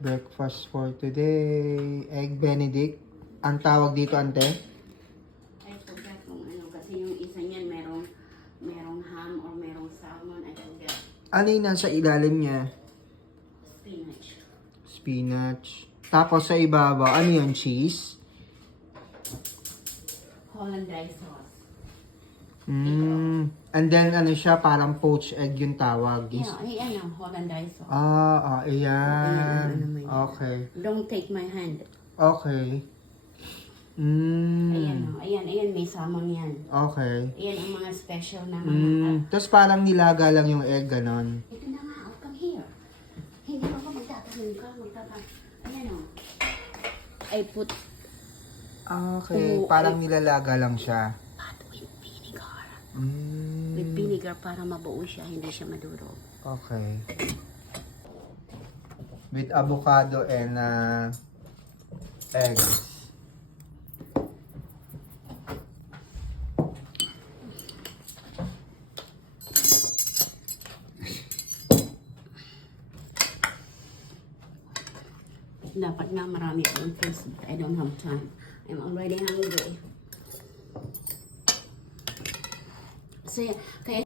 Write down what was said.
Breakfast for today. Egg Benedict. Ang tawag dito, ante? I forgot kung ano. Kasi yung isa niyan merong ham or merong salmon. I forgot. Ano yung nasa ilalim niya? Spinach. Spinach. Tapos sa ibabaw, ano yun? Cheese? Hollandaise sauce. And then, ano siya? Parang poached egg yung tawag. Yeah, Hollandaise sauce. Ayan. Okay. Don't take my hand. Okay. Ayan, may salmon yan. Okay. Ayan ang mga special na mga... Tapos parang nilaga lang yung egg, ganon. Ito na nga, come here. Hindi mo ako magtatanong ka, Ayan o. I put Okay, parang nilalaga lang siya. pot with vinegar. Mm. With vinegar para mabuo siya, hindi siya madurog. Okay. With avocado and eggs. Dapat nga marami akong foods, but I don't have time. I'm already hungry. So, kaya